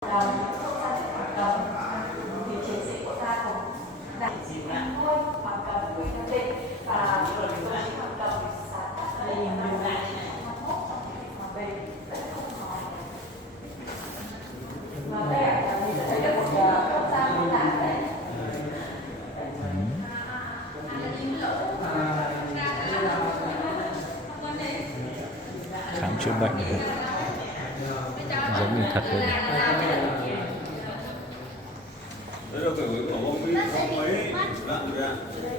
Không gian Hoàng Cầm thì chiến sĩ của ta cũng đã nuôi Hoàng Cầm nuôi theo định và đồng chí Hoàng Cầm sáng tác đây nhiều ngày 21 trong tỉnh Hòa Bình rất không nói. Và đây là mình sẽ thấy được một không gian mô tả đấy. Khám chữa bệnh này giống như thật đấy.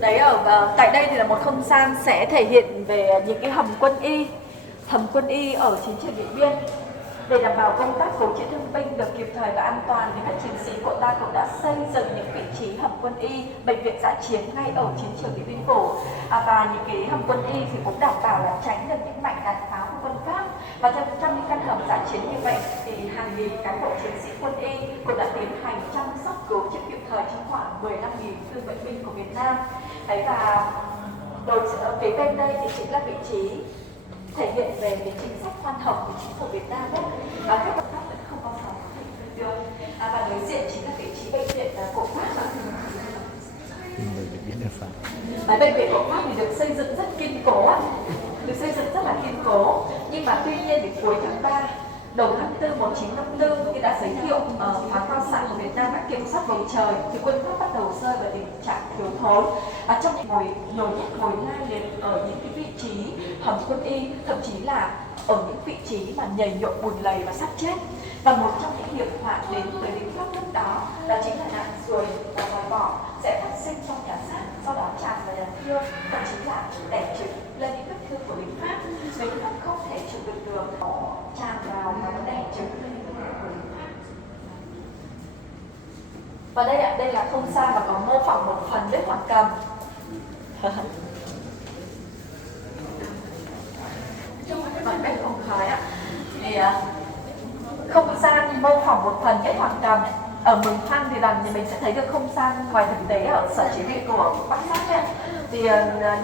Đấy tại đây thì là một không gian sẽ thể hiện về những cái hầm quân y ở chiến trường Điện Biên. Để đảm bảo công tác cứu chữa thương binh được kịp thời và an toàn thì các chiến sĩ của ta cũng đã xây dựng những vị trí hầm quân y, bệnh viện dã chiến ngay ở chiến trường Điện Biên Phủ. Và những cái hầm quân y thì cũng đảm bảo là tránh được những mảnh đạn pháo của quân Pháp. Và trong những căn hầm dã chiến như vậy thì hàng nghìn cán bộ chiến sĩ quân y cũng đã tiến hành chăm sóc cứu chữa kịp thời cho khoảng 15.000 thương bệnh binh của Việt Nam. Đấy, và phía bên đây thì chính là vị trí thể hiện về cái chính sách khoan hồng của chính phủ Việt Nam đấy, và các công tác vẫn không bao giờ có thể được. Và đối diện chính là vị trí bệnh viện Cộng Pháp. Bệnh viện Cộng Pháp thì được xây dựng rất kiên cố, nhưng mà tuy nhiên thì cuối tháng 3 đầu tháng 4 1954 khi đã giới thiệu pháo cao xạ của Việt Nam đã kiểm soát bầu trời thì quân Pháp bắt đầu rơi vào tình trạng thiếu thốn. Trong những nhồi nhét ngồi lai liệt ở những cái vị trí hầm quân y, thậm chí là ở những vị trí mà nhầy nhụa bùn lầy và xác chết. Và một trong những hiểm họa đến tới lính Pháp lúc đó chính là nạn ruồi và loài bọ sẽ phát sinh trong nhà xác, sau đó tràn vào nhà thương, thậm chí là đẻ trứng lên những vết thương của lính Pháp. Lính Pháp không thể chịu đựng được, nó tràn vào và nó đẻ trứng lên những vết thương của lính Pháp. Và đây là không gian mà có mô phỏng một phần bếp Hoàng Cầm. Trong cái bếp không khói thì không gian mô phỏng một phần bếp Hoàng Cầm. Ở Mường Phăng thì mình sẽ thấy được không gian ngoài thực tế ở sở chỉ huy của Bắc Sát ấy. Thì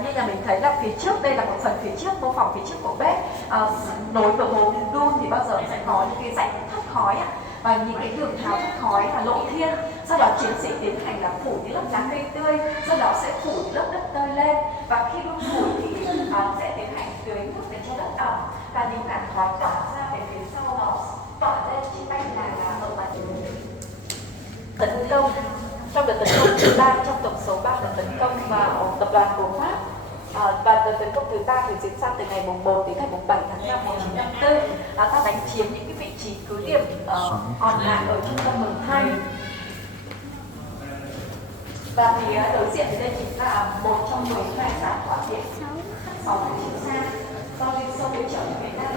như nhà mình thấy là phía trước, đây là một phần phía trước, mô phỏng phía trước của bếp. Nối với hồ đun thì bao giờ sẽ có những cái rãnh thoát khói và những cái đường hào thoát khói là lộ thiên. Sau đó chiến sĩ tiến hành là phủ những lớp lá cây tươi, sau đó sẽ phủ lớp đất tơi lên, và khi đun củi thì sẽ tiến hành tưới nước để cho đất ẩm, và những làn khói tỏa ra về phía sau đó tỏa lên trên bay là ở mặt tấn công. Trong đợt tấn công thứ 3 trong tổng số 3 đợt tấn công vào tập đoàn của Pháp, và đợt tấn công thứ 3 thì diễn ra từ ngày mùng 1 đến ngày mùng 7 tháng 5 1954. Ta đánh chiếm những cái vị trí cứ điểm còn lại ở trung tâm Mường Thanh. Và phía đối diện thì đây chính là một trong 12 giàn hỏa tiễn 6 chiếc xa do Liên Xô hỗ trợ Việt Nam.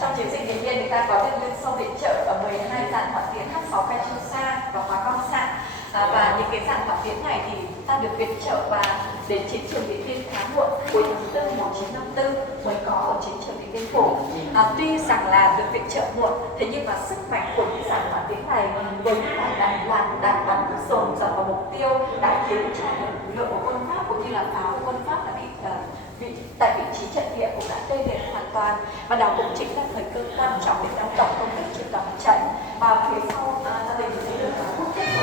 Trong chiến dịch Điện Biên, người ta có Liên Xô viện trợ ở 12 dàn hỏa tiễn H6 Katyusha và pháo cao xạ. Và những cái dàn hỏa tiễn này thì ta được viện trợ và đến chiến trường Điện Biên khá muộn, cuối tháng 4 1954 mới có ở chiến trường Điện Biên Phủ. Tuy rằng là được viện trợ muộn, thế nhưng mà sức mạnh của những dàn hỏa tiễn này với những làn đạn bắn dồn dập vào mục tiêu đã khiến cho lực lượng của quân Pháp cũng như là pháo của quân Pháp đã bị tại vị trí trận địa cũng đã tê liệt hoàn toàn, và đó cũng chính là thời cơ quan trọng để đóng tổng công kích trên toàn trận. Và phía sau gia đình thì được quốc tế của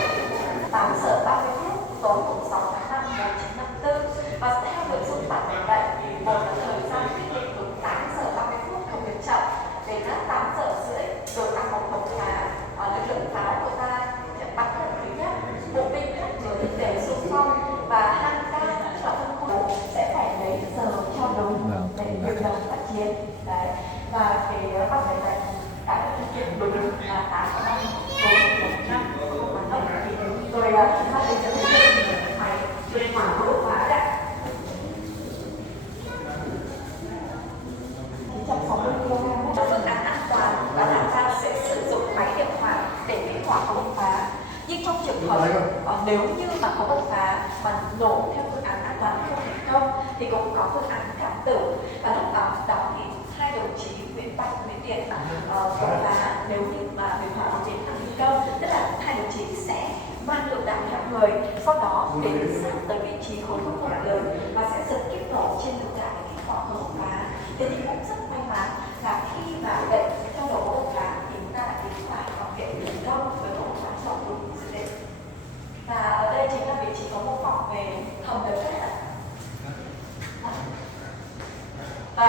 8 giờ 30 phút tối 6 tháng 5 1954, và theo nội dung bản mệnh lệnh thì một là thời gian quyết định từ 8 giờ 30 phút không được chậm đến 8 giờ rưỡi rồi tăng một bộc phá. Lực lượng pháo của ta bắn lần thứ nhất, bộ binh khác vừa thực tế xung phong và hang ca và phân khu sẽ phải lấy giờ cho đúng để điều động tác chiến. Đấy, và cái bản mệnh lệnh đã được thực hiện đúng là 8 năm rồi không hoạt động rồi chúng ta sẽ thấy được phải truyền hỏa của đột phá đấy. 960 kg phương án an toàn và làm sao sẽ sử dụng máy điều hòa để miễn hỏa không bộc phá. Nhưng trong trường hợp nếu như mà có bộc phá mà nổ theo phương án an toàn không thành công thì cũng có phương án cảm tử, và lúc đó thì hai đồng chí Nguyễn Bạch, Nguyễn Điền bộc phá nếu như mà việc hỏa tiến thành công, tức là hai đồng chí sẽ mang lựu đạn theo người, sau đó đến sát tới vị trí khối công nghiệp lớn và sẽ giật kích nổ trên lựu đạn để kích hoạt không bộc phá. Thế thì cũng rất may mắn là khi mà đẩy theo độ một tháng thì chúng ta đã tiến phải học viện Biển Đông với một tháng trọng đúng dự định. Và ở đây chính là vị trí có mô phỏng về hầm đờ cát. Và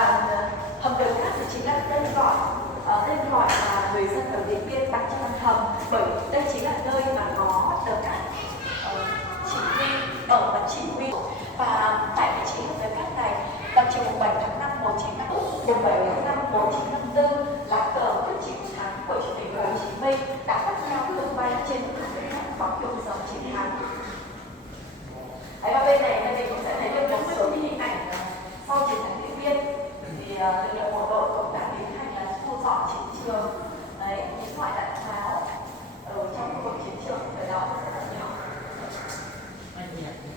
hầm đờ cát thì chính là tên gọi mà người dân ở Điện Biên đặt cho con hầm, bởi đây chính là nơi mà có đờ cát chỉ huy ở và chỉ huy. Và tại vị trí hầm đờ cát này, vào chiều 7 tháng 5 1954, 7 tháng 5 1954, lá cờ quyết chiến thắng của Chủ tịch Hồ Chí Minh đã phát nhau tung bay trên thảm đờ cát có hiệu dòng chiến thắng. Ở bên này mình cũng sẽ thấy được một số hình ảnh sau chiến thắng Điện Biên thì lực lượng bộ đội cũng đã tiến hành là thu dọn chiến trường. Đấy, những loại đạn pháo ở trong khu vực chiến trường thời đó rất là nhỏ.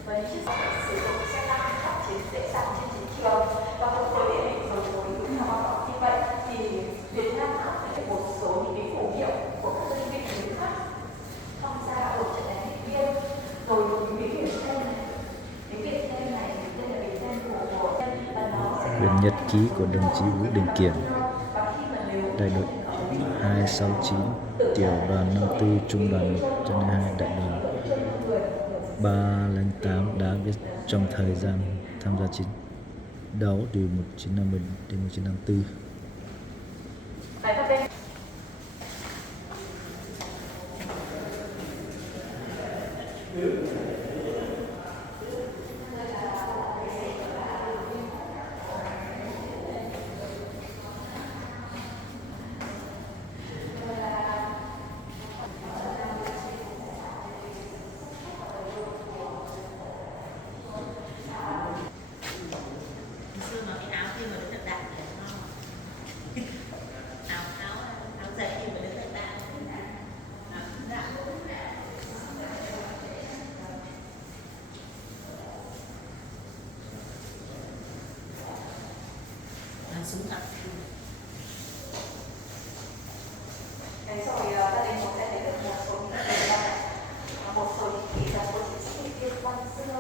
Và những chiếc xe sử dụng xe tăng hoặc chiến dễ dàng trên chiến trường và một số địa hình rồi với những tham báo như vậy thì Việt Nam đã thấy một số những cái phù hiệu của các đơn vị lính khác tham gia ở trận đánh Điện Biên. Rồi những cái biển tên này, cái biển tên này tên là biển tên của nhân và nó sẽ Quyển nhật ký của đồng chí Vũ Đình Kiệm, đại đội 269, tiểu đoàn 54, trung đoàn 102, đại đoàn 308 đã viết trong thời gian tham gia chiến đấu từ 1950 đến 1954. Đấy rồi gia đình cũng sẽ thấy được một số những kỷ vật, một số những kỷ vật của chiến sĩ Điện Biên Văn xưa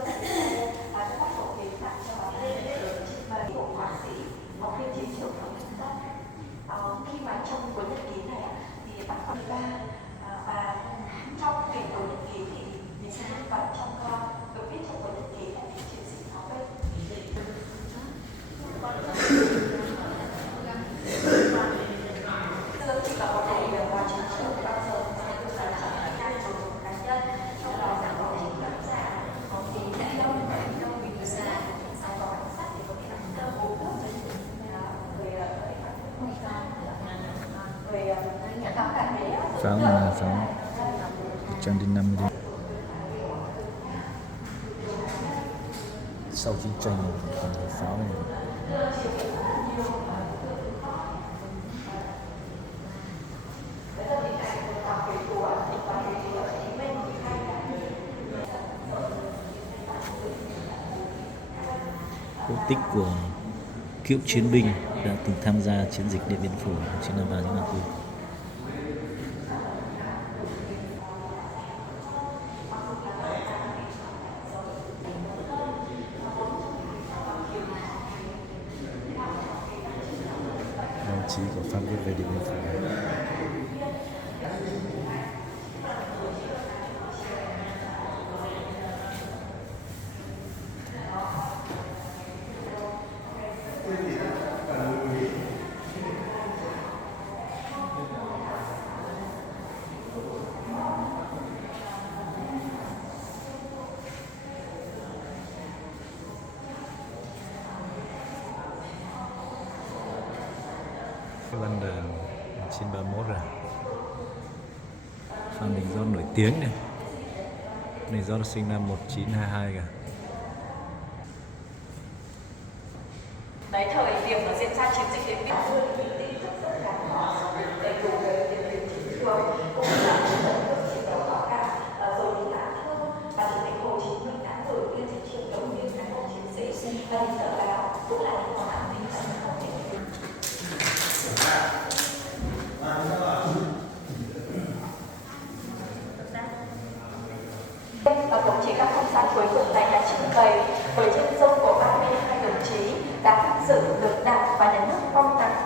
và các bác phổ biến tặng cho trưng bày của họa sĩ học viên chiến trường của nhân dân. Khi mà trong cuốn nhật ký này thì bác còn ra và trong kỷ cuốn nhật ký thì mình sẽ nhân vật trong được viết trong cuốn nhật ký là những chiến sĩ bảo vệ. Khi mà có thể vào chiến trường bao giờ sẽ được là trong cái cá nhân, trong đó sẽ có chính tác giả, có tí đại đông bình xa, sau có cảnh sát thì có thể là tơ bố nước người Pháo là pháo 150. Sau chiến tranh còn thấy pháo này. Cổ tích của cựu chiến binh đã từng tham gia chiến dịch Điện Biên Phủ 1953-1954. Đồng chí của Phan viết về Điện Biên Phủ. Cái văn đờn 1931 rồi. Phan Đình Giót nổi tiếng này. Đình Giót sinh năm 1922 cả. Đấy, thời điểm nó diễn ra chiến dịch Điện Biên Phủ thì tin tức rất là đầy đủ về tình hình chiến trường cũng là chiến đấu quả cảm rồi thì lá thư và Chủ tịch Hồ Chí Minh đã gửi viên chiến trường động viên cán bộ chiến sĩ và đi tờ báo cũng là những món ăn tinh thần không thể quên. Và cũng chỉ là không gian cuối cùng tại nhà trưng bày với chân dung của 32 đồng chí đã vinh dự được Đảng và Nhà nước phong tặng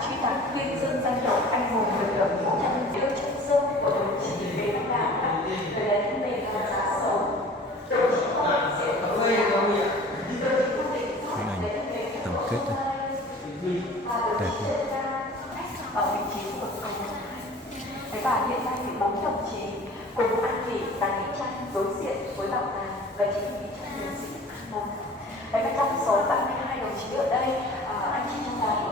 kết đây. Đẹp luôn. Ở vị trí của cầu thế và hiện nay thì 4 đồng chí cùng ăn nghỉ tại nghĩa trang đối diện với bảo tàng và chính là nghĩa trang liệt sĩ An Một. Vậy trong số 32 đồng chí ở đây, anh chị trong đó